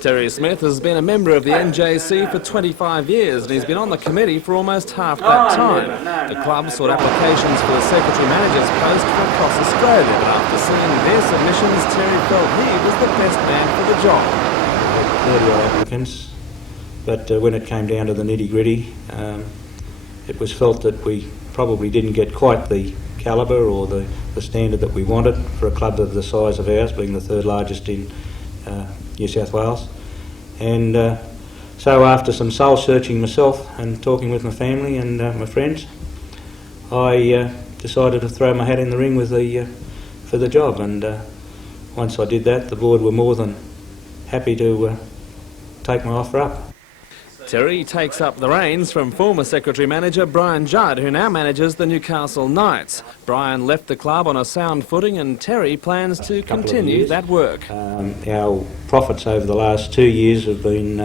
Terry Smith has been a member of the NJC for 25 years and he's been on the committee for almost half that time. The club sought applications for the Secretary-Manager's post from across Australia, but after seeing their submissions, Terry felt he was the best man for the job. 30 applicants, but when it came down to the nitty-gritty, it was felt that we probably didn't get quite the calibre or the standard that we wanted for a club of the size of ours, being the third largest in New South Wales. And so after some soul searching myself and talking with my family and my friends, I decided to throw my hat in the ring with for the job. And once I did that, the board were more than happy to take my offer up. Terry takes up the reins from former Secretary-Manager Brian Judd, who now manages the Newcastle Knights. Brian left the club on a sound footing and Terry plans to continue that work. Our profits over the last 2 years have been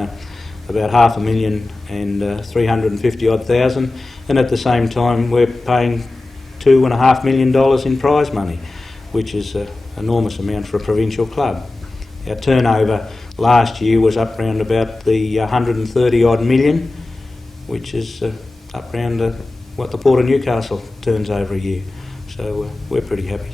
about $500,000 and 350 odd thousand, and at the same time we're paying $2.5 million in prize money, which is an enormous amount for a provincial club. Our turnover last year was up round about the 130 odd million, which is up round what the Port of Newcastle turns over a year. So we're pretty happy.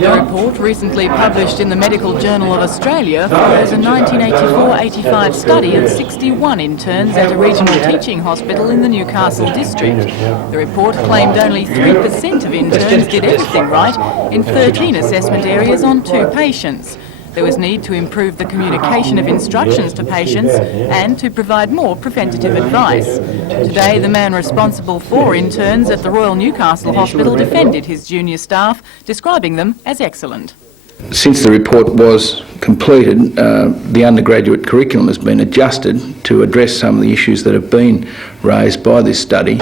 The report, recently published in the Medical Journal of Australia, follows a 1984-85 study of 61 interns at a regional teaching hospital in the Newcastle district. The report claimed only 3% of interns did everything right in 13 assessment areas on 2 patients. There was need to improve the communication of instructions to patients and to provide more preventative advice. Today, the man responsible for interns at the Royal Newcastle Hospital defended his junior staff, describing them as excellent. Since the report was completed, the undergraduate curriculum has been adjusted to address some of the issues that have been raised by this study. He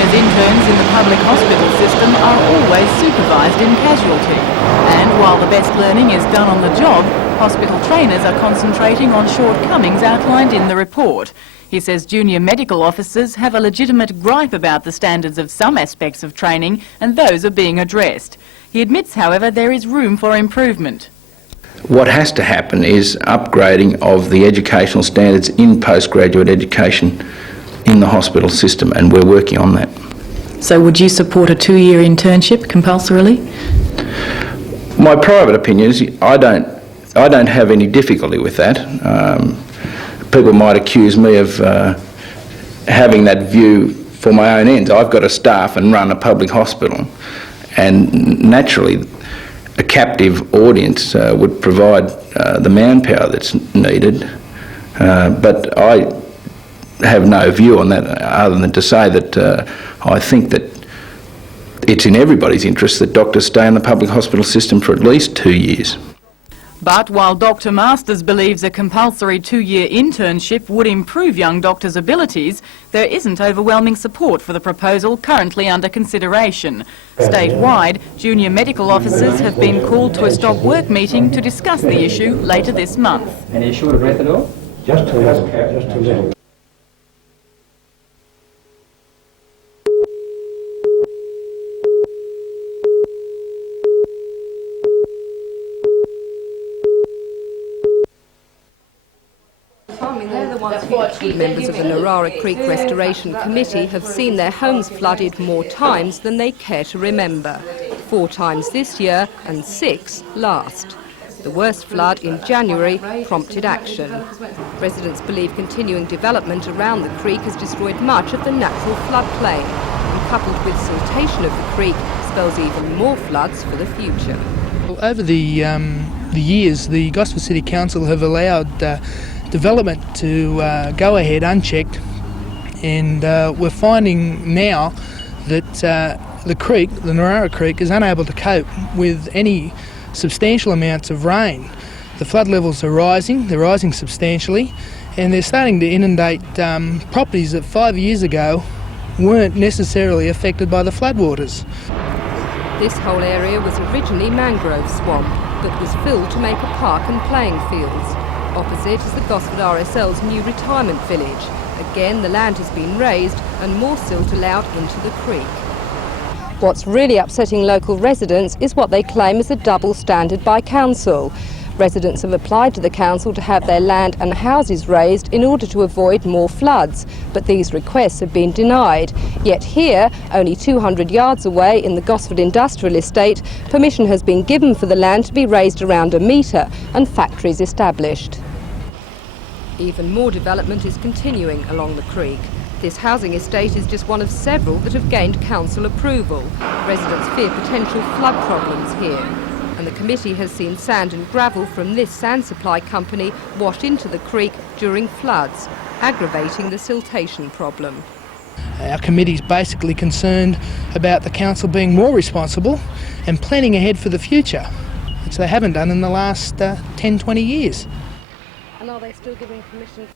says interns in the public hospital system are always supervised in casualty. And while the best learning is done on the job, hospital trainers are concentrating on shortcomings outlined in the report. He says junior medical officers have a legitimate gripe about the standards of some aspects of training, and those are being addressed. He admits, however, there is room for improvement. What has to happen is upgrading of the educational standards in postgraduate education in the hospital system, and we're working on that. So would you support a 2-year internship compulsorily? My private opinion is I don't have any difficulty with that. People might accuse me of having that view for my own ends. I've got a staff and run a public hospital, and naturally a captive audience would provide the manpower that's needed, but I have no view on that other than to say that I think that it's in everybody's interest that doctors stay in the public hospital system for at least 2 years. But while Dr Masters believes a compulsory 2-year internship would improve young doctors' abilities, there isn't overwhelming support for the proposal currently under consideration. Statewide, junior medical officers have been called to a stop work meeting to discuss the issue later this month. And are you short of breath at all? Just a little. Members of the Narara Creek Restoration Committee have seen their homes flooded more times than they care to remember. 4 times this year and 6 last. The worst flood in January prompted action. Residents believe continuing development around the creek has destroyed much of the natural floodplain, and coupled with siltation of the creek spells even more floods for the future. Over the years, the Gosford City Council have allowed development to go ahead unchecked, and we're finding now that the creek, the Narara Creek, is unable to cope with any substantial amounts of rain. The flood levels are rising, they're rising substantially, and they're starting to inundate properties that 5 years ago weren't necessarily affected by the floodwaters. This whole area was originally mangrove swamp, but was filled to make a park and playing fields. Opposite is the Gosford RSL's new retirement village. Again, the land has been raised and more silt allowed into the creek. What's really upsetting local residents is what they claim is a double standard by council. Residents have applied to the council to have their land and houses raised in order to avoid more floods, but these requests have been denied. Yet here, only 200 yards away in the Gosford Industrial Estate, permission has been given for the land to be raised around a metre and factories established. Even more development is continuing along the creek. This housing estate is just one of several that have gained council approval. Residents fear potential flood problems here. And the committee has seen sand and gravel from this sand supply company wash into the creek during floods, aggravating the siltation problem. Our committee's basically concerned about the council being more responsible and planning ahead for the future, which they haven't done in the last 10-20 years. And are they still giving permission?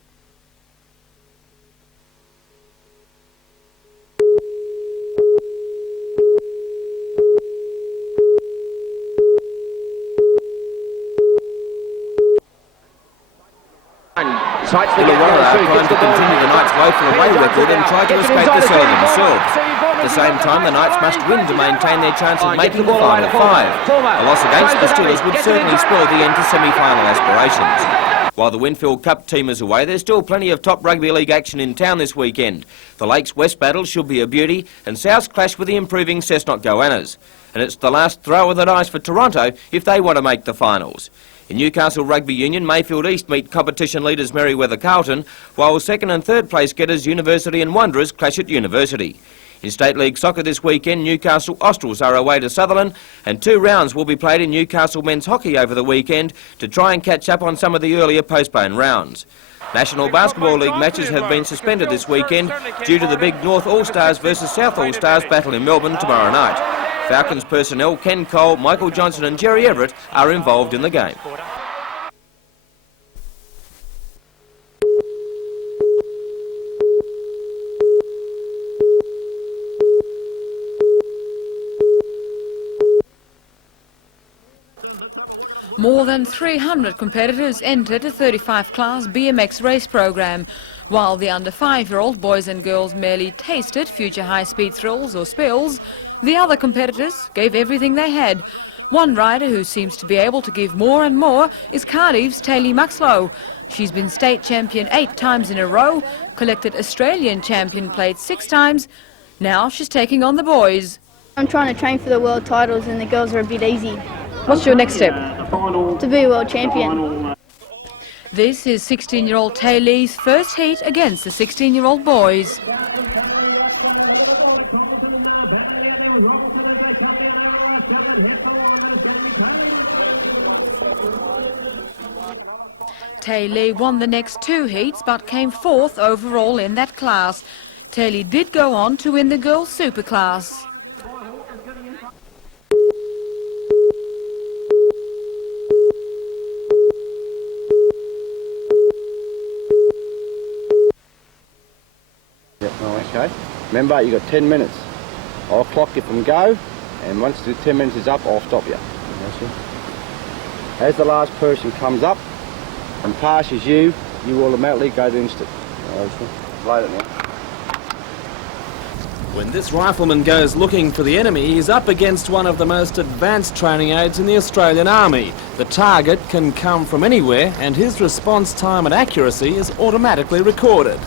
Illawarra planned to continue the Knights' woeful away record and tried to escape the cell themselves. At the same time, the Knights must win to maintain their chance of making the final five. A loss against the Steelers would certainly spoil the end to semi-final aspirations. While the Winfield Cup team is away, there's still plenty of top rugby league action in town this weekend. The Lakes West battle should be a beauty, and South's clash with the improving Cessnock Goannas. And it's the last throw of the dice for Toronto if they want to make the finals. In Newcastle Rugby Union, Mayfield East meet competition leaders Merewether Carlton, while second and third place getters University and Wanderers clash at University. In State League Soccer this weekend, Newcastle Australs are away to Sutherland, and 2 rounds will be played in Newcastle men's hockey over the weekend to try and catch up on some of the earlier postponed rounds. National Basketball League matches have been suspended this weekend due to the big North All-Stars versus South All-Stars battle in Melbourne tomorrow night. Falcons personnel Ken Cole, Michael Johnson and Jerry Everett are involved in the game. More than 300 competitors entered a 35 class BMX race program. While the under 5-year-old boys and girls merely tasted future high-speed thrills or spills, the other competitors gave everything they had. One rider who seems to be able to give more and more is Cardiff's Taylor Muxlow. She's been state champion 8 times in a row, collected Australian champion plate 6 times. Now she's taking on the boys. I'm trying to train for the world titles and the girls are a bit easy. What's your next step? To be a world champion. This is 16-year-old Taylor's first heat against the 16-year-old boys. Taylor won the next 2 heats but came 4th overall in that class. Taylor did go on to win the girls' super class. Okay. Remember, you've got 10 minutes. I'll clock you from go, and once the 10 minutes is up, I'll stop you. As the last person comes up and passes you, you automatically go to instant. Load it now. When this rifleman goes looking for the enemy, he's up against one of the most advanced training aids in the Australian Army. The target can come from anywhere, and his response time and accuracy is automatically recorded.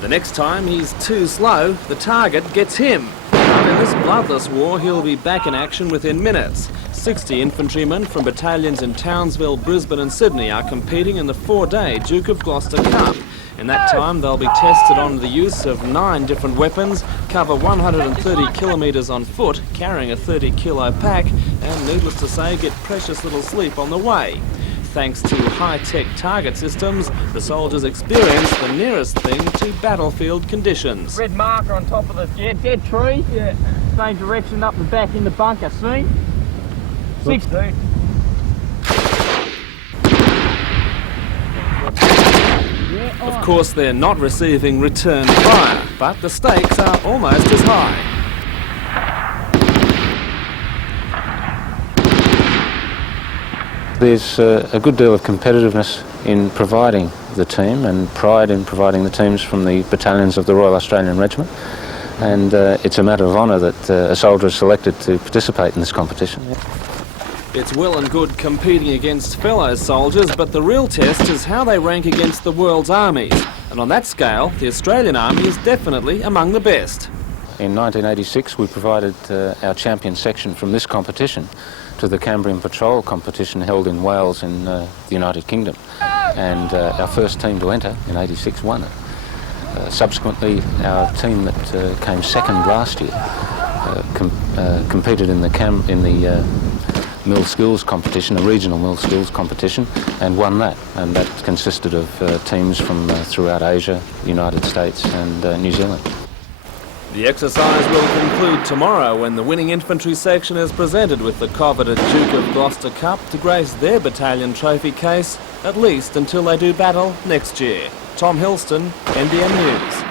The next time he's too slow, the target gets him. But in this bloodless war, he'll be back in action within minutes. 60 infantrymen from battalions in Townsville, Brisbane and Sydney are competing in the 4-day Duke of Gloucester Cup. In that time, they'll be tested on the use of 9 different weapons, cover 130 kilometres on foot, carrying a 30-kilo pack, and needless to say, get precious little sleep on the way. Thanks to high-tech target systems, the soldiers experience the nearest thing to battlefield conditions. Red marker on top of the dead tree. Yeah. Same direction up the back in the bunker. See? 60. Yeah. Of course, they're not receiving return fire, but the stakes are almost as high. There's a good deal of competitiveness in providing the team and pride in providing the teams from the battalions of the Royal Australian Regiment, and it's a matter of honour that a soldier is selected to participate in this competition. It's well and good competing against fellow soldiers, but the real test is how they rank against the world's armies. And on that scale, the Australian Army is definitely among the best. In 1986 we provided our champion section from this competition to the Cambrian Patrol competition held in Wales in the United Kingdom, and our first team to enter in '86 won it. Subsequently, our team that came second last year competed in the mill skills competition, a regional mill skills competition, and won that. And that consisted of teams from throughout Asia, the United States and New Zealand. The exercise will conclude tomorrow when the winning infantry section is presented with the coveted Duke of Gloucester Cup to grace their battalion trophy case, at least until they do battle next year. Tom Hilston, NBN News.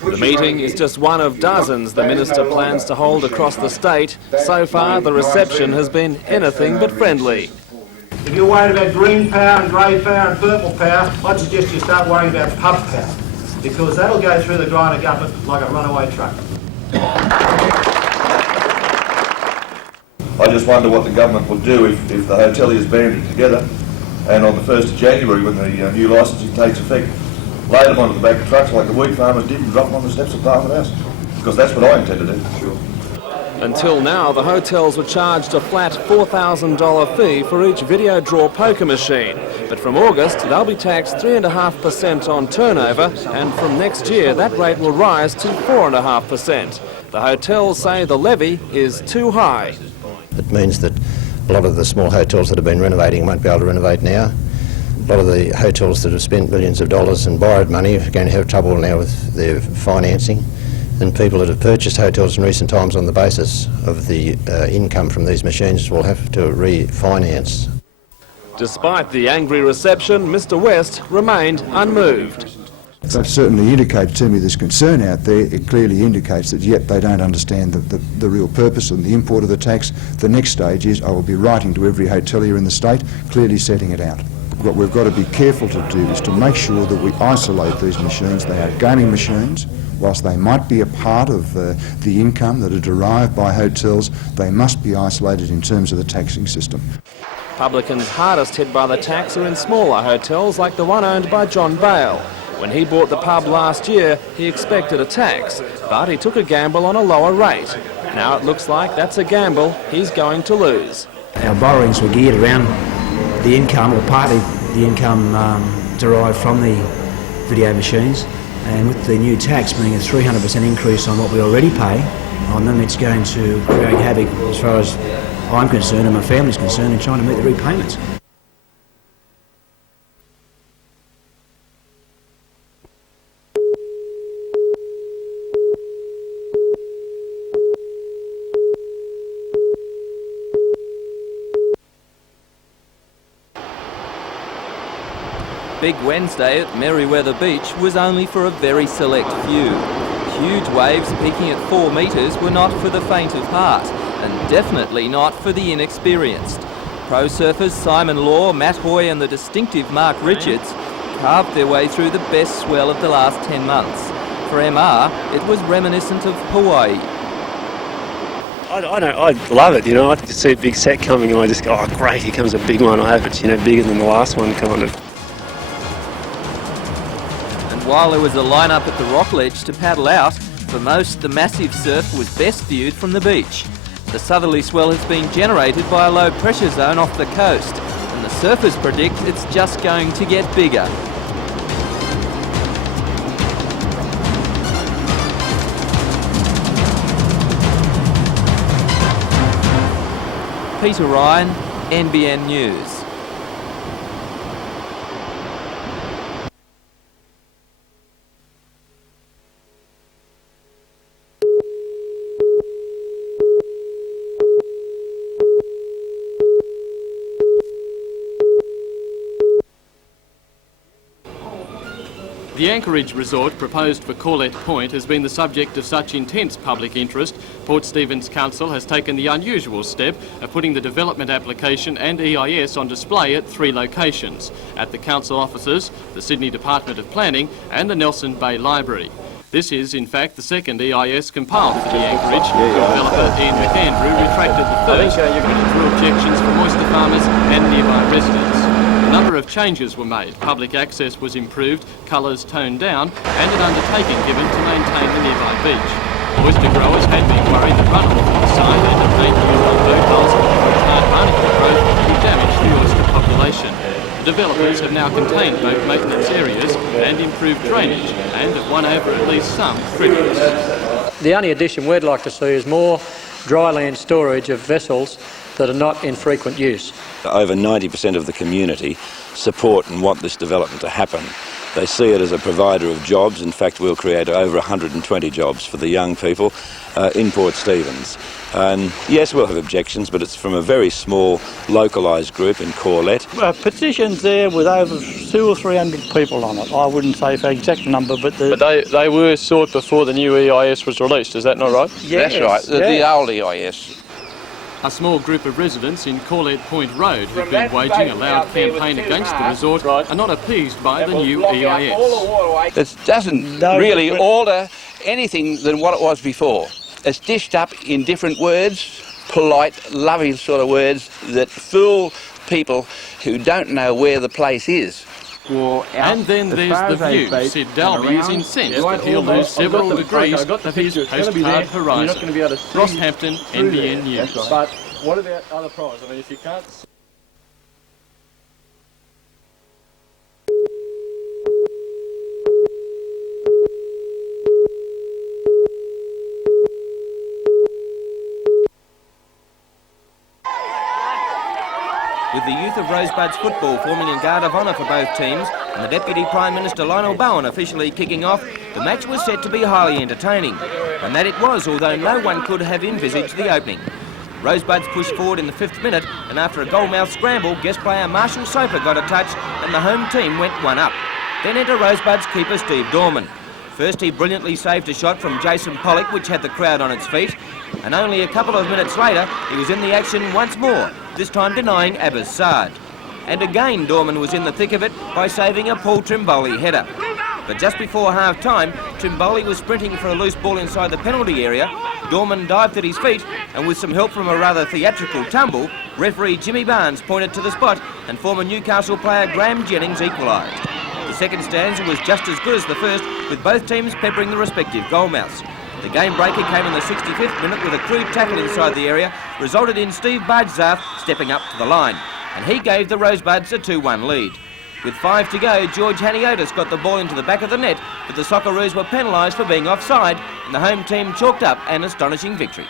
The meeting is just one of dozens the Minister plans to hold across the state. So far, the reception has been anything but friendly. If you're worried about green power and grey power and purple power, I'd suggest you start worrying about pub power, because that'll go through the grinder government like a runaway truck. I just wonder what the government will do if the hoteliers band it together and on the 1st of January, when the new licensing takes effect, load them onto the back of trucks like the wheat farmers did and drop them on the steps of Parliament House. Because that's what I intend to do. Sure. Until now, the hotels were charged a flat $4,000 fee for each video draw poker machine. But from August, they'll be taxed 3.5% on turnover, and from next year, that rate will rise to 4.5%. The hotels say the levy is too high. It means that a lot of the small hotels that have been renovating won't be able to renovate now. A lot of the hotels that have spent millions of dollars and borrowed money are going to have trouble now with their financing. And people that have purchased hotels in recent times on the basis of the income from these machines will have to refinance. Despite the angry reception, Mr West remained unmoved. That certainly indicates to me there's concern out there. It clearly indicates that yet they don't understand the real purpose and the import of the tax. The next stage is I will be writing to every hotelier in the state, clearly setting it out. What we've got to be careful to do is to make sure that we isolate these machines. They are gaming machines. Whilst they might be a part of the income that are derived by hotels, they must be isolated in terms of the taxing system. Publicans hardest hit by the tax are in smaller hotels like the one owned by John Bale. When he bought the pub last year, he expected a tax, but he took a gamble on a lower rate. Now it looks like that's a gamble he's going to lose. Our borrowings were geared around the income, or partly the income derived from the video machines. And with the new tax being a 300% increase on what we already pay on them, it's going to create havoc as far as I'm concerned and my family's concerned in trying to meet the repayments. Big Wednesday at Merewether Beach was only for a very select few. Huge waves peaking at 4 metres were not for the faint of heart, and definitely not for the inexperienced. Pro surfers Simon Law, Matt Hoy and the distinctive Mark Richest carved their way through the best swell of the last 10 months. For MR, it was reminiscent of Hawaii. I love it, you know. I see a big set coming and I just go, oh great, here comes a big one. I hope it's, you know, bigger than the last one, kind of. While there was a line-up at the rock ledge to paddle out, for most the massive surf was best viewed from the beach. The southerly swell has been generated by a low pressure zone off the coast, and the surfers predict it's just going to get bigger. Peter Ryan, NBN News. The Anchorage resort proposed for Corlette Point has been the subject of such intense public interest, Port Stephens Council has taken the unusual step of putting the development application and EIS on display at 3 locations, at the council offices, the Sydney Department of Planning and the Nelson Bay Library. This is, in fact, the second EIS compiled for the Anchorage. Developer Ian McAndrew retracted the first through objections from oyster farmers and nearby residents. A number of changes were made. Public access was improved, colours toned down, and an undertaking given to maintain the nearby beach. Oyster growers had been worried that runoff from the site and the paint used on boat hulls from hard barnacle growth would damage the oyster population. Developers have now contained boat maintenance areas and improved drainage, and have won over at least some critics. The only addition we'd like to see is more dry land storage of vessels that are not in frequent use. Over 90% of the community support and want this development to happen. They see it as a provider of jobs. In fact, we'll create over 120 jobs for the young people in Port Stephens. And yes, we'll have objections, but it's from a very small, localised group in Corlette. Petitions there with over 200 or 300 people on it. I wouldn't say the exact number, but... But they were sought before the new EIS was released, is that not right? Yes, that's right, the old EIS. A small group of residents in Corlette Point Road who've been waging a loud campaign against the resort are not appeased by the new EIS. It doesn't really alter anything than what it was before. It's dished up in different words, polite, loving sort of words that fool people who don't know where the place is. And then there's the view. Sid Dalby is incensed that he'll lose several degrees of his postcard horizon. Rosshampton, NBN News. But what about other prize? I mean, if you can't... With the youth of Rosebuds football forming a guard of honour for both teams and the Deputy Prime Minister Lionel Bowen officially kicking off, the match was set to be highly entertaining. And that it was, although no one could have envisaged the opening. Rosebuds pushed forward in the 5th minute, and after a goal-mouth scramble, guest player Marshall Soper got a touch and the home team went 1 up. Then enter Rosebuds keeper Steve Dorman. First he brilliantly saved a shot from Jason Pollock which had the crowd on its feet, and only a couple of minutes later he was in the action once more, this time denying Abbas Sard. And again Dorman was in the thick of it by saving a Paul Trimboli header. But just before half-time, Trimboli was sprinting for a loose ball inside the penalty area. Dorman dived at his feet, and with some help from a rather theatrical tumble, referee Jimmy Barnes pointed to the spot and former Newcastle player Graham Jennings equalised. The second stanza was just as good as the first, with both teams peppering the respective goalmouths. The game breaker came in the 65th minute with a crude tackle inside the area, resulted in Steve Bajzarth stepping up to the line, and he gave the Rosebuds a 2-1 lead. With 5 to go, George Haniotis got the ball into the back of the net, but the Socceroos were penalised for being offside, and the home team chalked up an astonishing victory.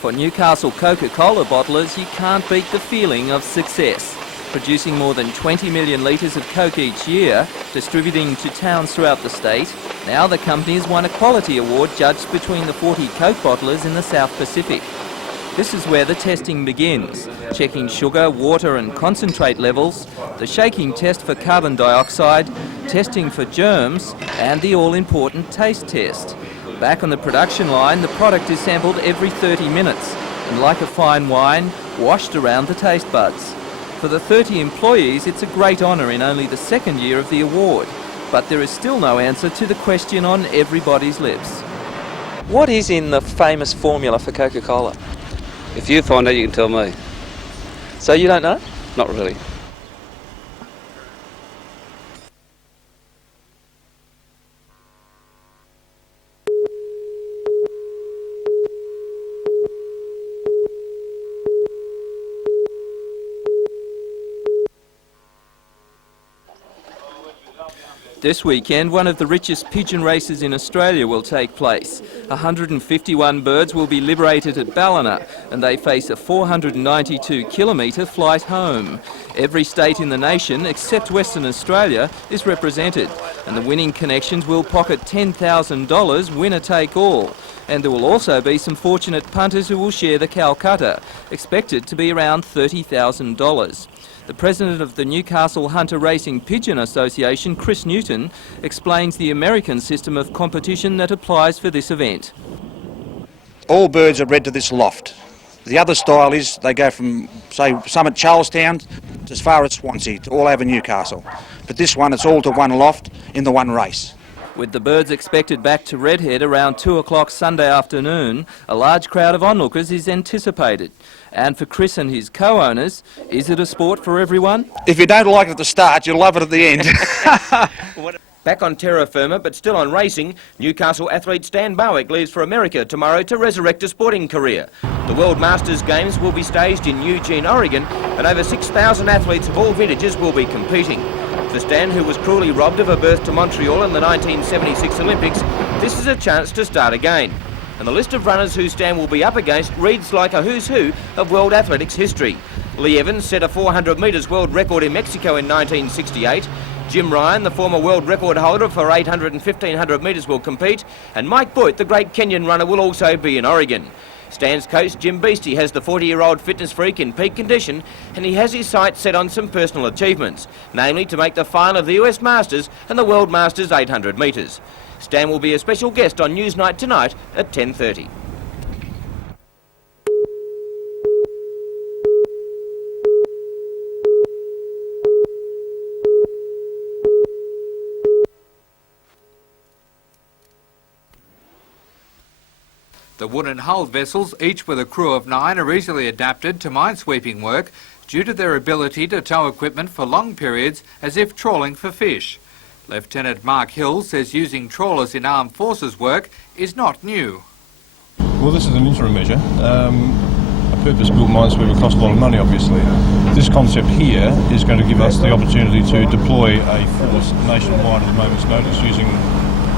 For Newcastle Coca-Cola bottlers, you can't beat the feeling of success. Producing more than 20 million litres of Coke each year, distributing to towns throughout the state, now the company has won a quality award judged between the 40 Coke bottlers in the South Pacific. This is where the testing begins, checking sugar, water and concentrate levels, the shaking test for carbon dioxide, testing for germs and the all-important taste test. Back on the production line, the product is sampled every 30 minutes and, like a fine wine, washed around the taste buds. For the 30 employees, it's a great honour in only the second year of the award. But there is still no answer to the question on everybody's lips. What is in the famous formula for Coca-Cola? If you find out, you can tell me. So you don't know? Not really. This weekend, one of the richest pigeon races in Australia will take place. 151 birds will be liberated at Ballina, and they face a 492-kilometre flight home. Every state in the nation, except Western Australia, is represented, and the winning connections will pocket $10,000, winner take all. And there will also be some fortunate punters who will share the Calcutta, expected to be around $30,000. The president of the Newcastle Hunter Racing Pigeon Association, Chris Newton, explains the American system of competition that applies for this event. All birds are bred to this loft. The other style is they go from, say, some at Charlestown to as far as Swansea, to all over Newcastle. But this one, it's all to one loft in the one race. With the birds expected back to Redhead around 2 o'clock Sunday afternoon, a large crowd of onlookers is anticipated. And for Chris and his co-owners, is it a sport for everyone? If you don't like it at the start, you'll love it at the end. Back on terra firma, but still on racing, Newcastle athlete Stan Barwick leaves for America tomorrow to resurrect a sporting career. The World Masters Games will be staged in Eugene, Oregon, and over 6,000 athletes of all vintages will be competing. For Stan, who was cruelly robbed of a berth to Montreal in the 1976 Olympics, this is a chance to start again. And the list of runners who Stan will be up against reads like a who's who of world athletics history. Lee Evans set a 400 metres world record in Mexico in 1968. Jim Ryan, the former world record holder for 800 and 1500 metres, will compete. And Mike Boyd, the great Kenyan runner, will also be in Oregon. Stan's coach, Jim Beastie, has the 40-year-old fitness freak in peak condition, and he has his sights set on some personal achievements, namely to make the final of the US Masters and the World Masters 800 metres. Stan will be a special guest on Newsnight tonight at 10:30. The wooden-hulled vessels, each with a crew of 9, are easily adapted to minesweeping work due to their ability to tow equipment for long periods as if trawling for fish. Lieutenant Mark Hill says using trawlers in armed forces work is not new. Well, this is an interim measure. A purpose-built minesweeper costs a lot of money, obviously. This concept here is going to give us the opportunity to deploy a force nationwide at a moment's notice using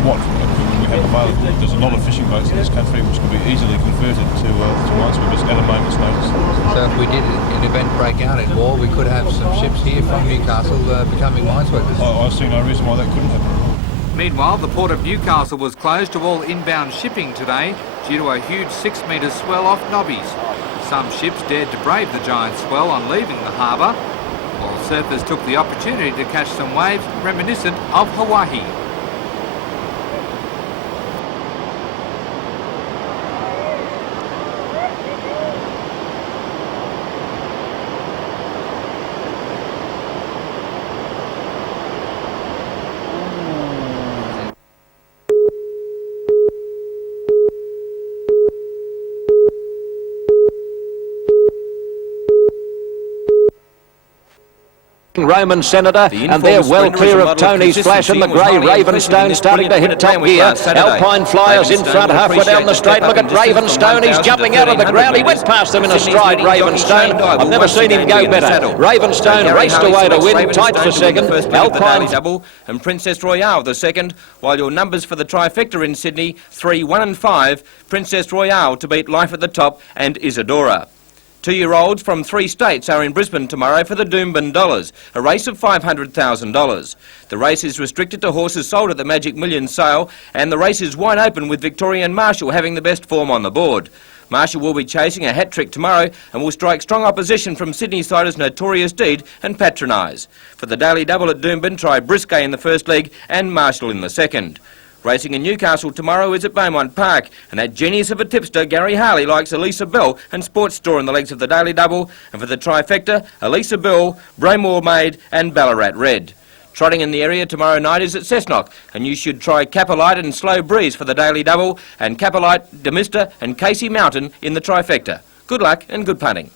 what equipment we have available. There's a lot of fishing boats in this country which can be easily converted to minesweepers at a moment's notice. So if we did an event break out in war, we could have some ships here from Newcastle becoming minesweepers. I see no reason why that couldn't happen. Meanwhile, the port of Newcastle was closed to all inbound shipping today due to a huge 6-metre swell off Nobbies. Some ships dared to brave the giant swell on leaving the harbour, while surfers took the opportunity to catch some waves reminiscent of Hawaii. Roman Senator, and they're well clear of Tony's Flash and the grey Ravenstone starting to hit top gear. Alpine Flyers in front halfway down the straight. Look at Ravenstone, he's jumping out of the ground. He went past them in a stride, Ravenstone. I've never seen him go better. Ravenstone raced away to win, tight for second. Alpine Double and Princess Royale the second, while your numbers for the trifecta in Sydney, 3, 1 and 5, Princess Royale to beat Life at the Top and Isadora. 2-year-olds from 3 states are in Brisbane tomorrow for the Doomben Dollars, a race of $500,000. The race is restricted to horses sold at the Magic Million sale, and the race is wide open with Victorian Marshall having the best form on the board. Marshall will be chasing a hat-trick tomorrow and will strike strong opposition from Sydney siders Notorious Deed and Patronise. For the Daily Double at Doomben, try Briscay in the first leg and Marshall in the second. Racing in Newcastle tomorrow is at Beaumont Park, and that genius of a tipster, Gary Harley, likes Elisa Bell and Sports Store in the legs of the Daily Double, and for the trifecta, Elisa Bell, Braymore Maid and Ballarat Red. Trotting in the area tomorrow night is at Cessnock, and you should try Capelite and Slow Breeze for the Daily Double, and Capelite, Demister and Casey Mountain in the trifecta. Good luck and good punting.